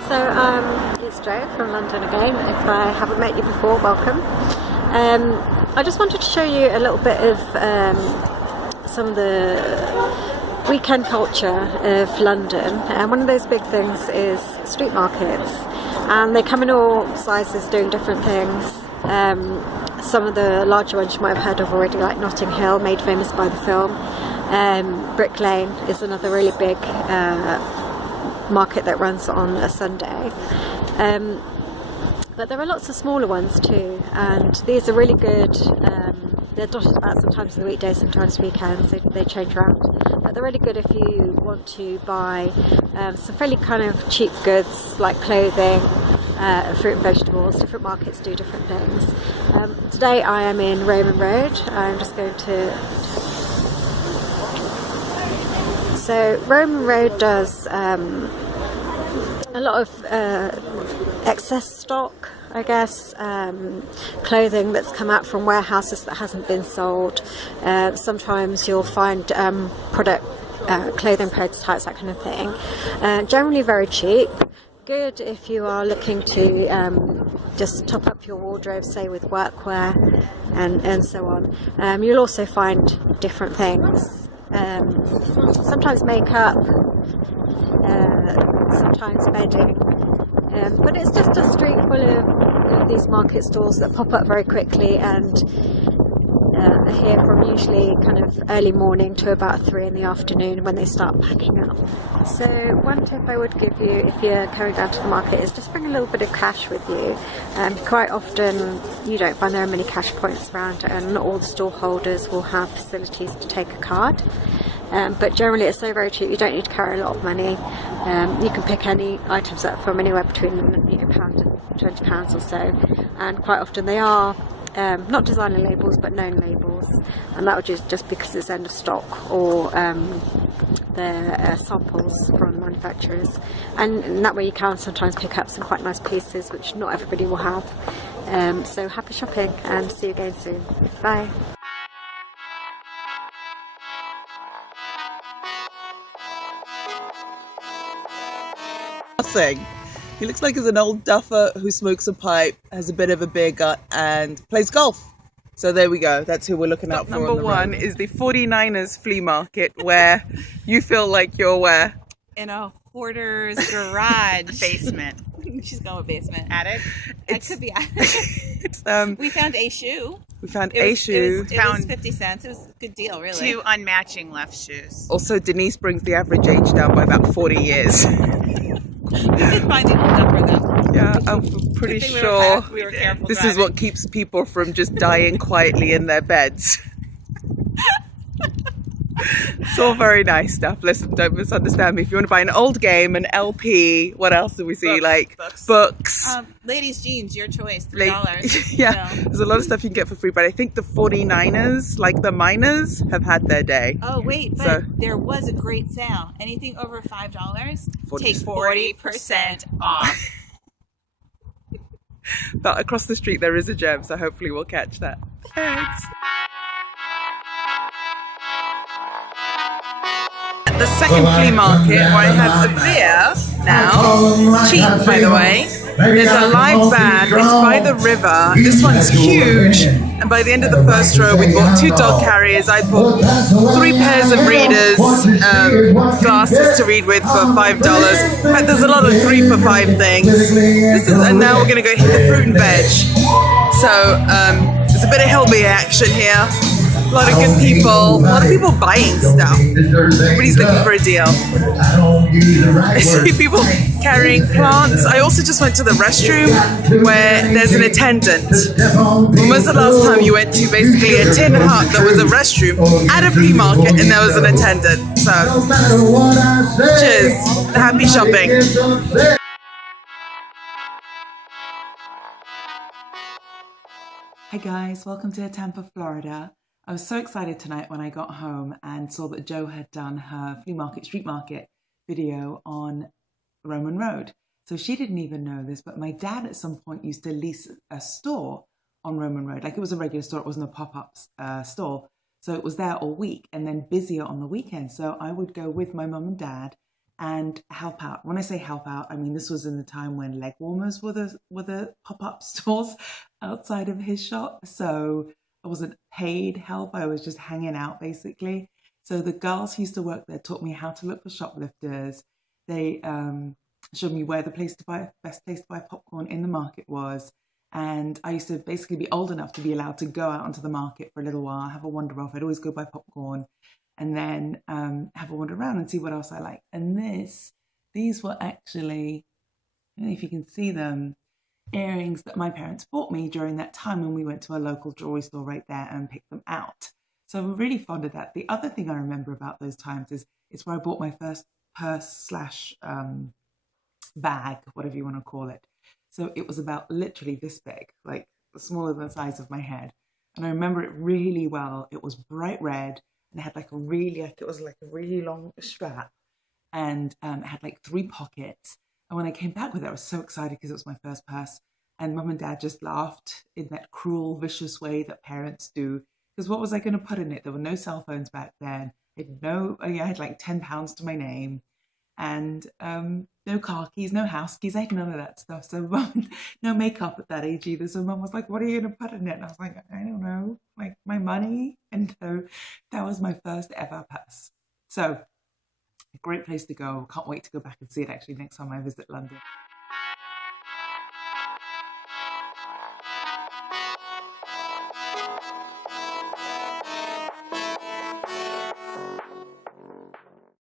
So it's Jo from London again. If I haven't met you before, welcome. I just wanted to show you a little bit of some of the weekend culture of London. And one of those big things is street markets, and they come in all sizes doing different things. Some of the larger ones you might have heard of already, like Notting Hill, made famous by the film. Brick Lane is another really big market that runs on a Sunday. But there are lots of smaller ones too, and these are really good. They're dotted about sometimes on the weekdays, sometimes weekends, they change around. But they're really good if you want to buy some fairly kind of cheap goods like clothing, fruit and vegetables. Different markets do different things. Today I am in Roman Road. I'm just going to... So Roman Road does a lot of excess stock, I guess, clothing that's come out from warehouses that hasn't been sold. Sometimes you'll find clothing prototypes, that kind of thing. Generally very cheap. Good if you are looking to just top up your wardrobe, say with workwear and so on. You'll also find different things. Sometimes makeup, sometimes bedding, but it's just a street full of these market stalls that pop up very quickly and are here from usually kind of early morning to about 3 in the afternoon when they start packing up. So one tip I would give you if you're coming down to the market is just bring a little bit of cash with you. Quite often you don't find there are many cash points around, and not all the stall holders will have facilities to take a card. But generally it's so very cheap, you don't need to carry a lot of money. You can pick any items up from anywhere between £1 and £20 or so, and quite often they are not designer labels but known labels, and that would just because it's end of stock or they're samples from manufacturers, and in that way you can sometimes pick up some quite nice pieces which not everybody will have. So happy shopping and see you again soon. Bye. He looks like he's an old duffer who smokes a pipe, has a bit of a beer gut and plays golf. So there we go, that's who we're looking out for. Number one is the 49ers flea market, where you feel like you're where? In a hoarder's garage. Basement. She's going with basement. Attic? It could be attic. We found a shoe. We found a shoe. It was 50 cents. It was a good deal, really. 2 unmatching left shoes. Also, Denise brings the average age down by about 40 years. We did find it number though. Yeah, I'm pretty sure we were careful this driving. is what keeps people from just dying quietly in their beds. It's all very nice stuff. Listen, don't misunderstand me. If you want to buy an old game, an LP, what else do we see? Books. Ladies' jeans, your choice, $3. Yeah, there's a lot of stuff you can get for free, but I think the 49ers, like the miners, have had their day. Oh wait, but there was a great sale. Anything over $5, take 40% off. But across the street there is a gem, so hopefully we'll catch that. Thanks. The second flea market, where I have a beer now, cheap by the way. There's a live band, it's by the river. This one's huge, and by the end of the first row we bought 2 dog carriers. I bought 3 pairs of readers, glasses to read with for $5. In fact, there's a lot of 3 for $5 things. And now we're going to go hit the fruit and veg. So there's a bit of hillbilly action here. A lot of good people, a lot of people buying stuff. Everybody's looking for a deal. I see people carrying plants. I also just went to the restroom where there's an attendant. When was the last time you went to basically a tin hut that was a restroom at a flea market and there was an attendant? So, cheers. Happy shopping. Hi guys, welcome to Tampa, Florida. I was so excited tonight when I got home and saw that Jo had done her flea market, street market video on Roman Road. So she didn't even know this, but my dad at some point used to lease a store on Roman Road. Like, it was a regular store, it wasn't a pop-up store. So it was there all week and then busier on the weekend. So I would go with my mum and dad and help out. When I say help out, I mean this was in the time when leg warmers were the pop-up stores outside of his shop. So I wasn't paid help, I was just hanging out basically. So the girls who used to work there taught me how to look for shoplifters. They showed me where the best place to buy popcorn in the market was. And I used to basically be old enough to be allowed to go out onto the market for a little while, have a wander off. I'd always go buy popcorn and then have a wander around and see what else I like. And these were actually, I don't know if you can see them, earrings that my parents bought me during that time when we went to a local jewelry store right there and picked them out. So I'm really fond of that. The other thing I remember about those times is it's where I bought my first purse slash bag, whatever you want to call it. So it was about literally this big, like smaller than the size of my head. And I remember it really well. It was bright red and it had like it was like a really long strap, and it had like 3 pockets. And when I came back with it, I was so excited because it was my first purse. And mum and dad just laughed in that cruel, vicious way that parents do. Because what was I going to put in it? There were no cell phones back then. I had like £10 to my name, and no car keys, no house keys. I had none of that stuff. So mum, no makeup at that age either. So mum was like, "What are you going to put in it?" And I was like, "I don't know, like my money." And so that was my first ever purse. So a great place to go. Can't wait to go back and see it actually next time I visit London.